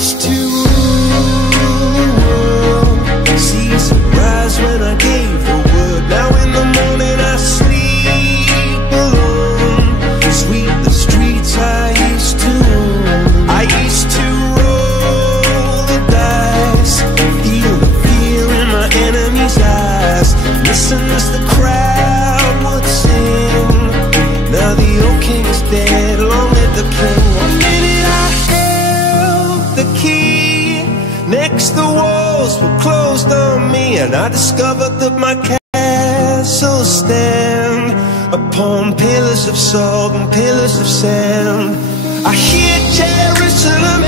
used to rule the world. Seas would rise when I gave the word. Now in the morning I sleep alone. Sweep the streets I used to own. I used to roll the dice, feel the fear in my enemy's eyes, listen as the crowd would sing. Now the old king is dead, long live the king. One minute I held the key, next the walls were closed on me, and I discovered that my castle stand upon pillars of salt and pillars of sand. I hear Jerusalem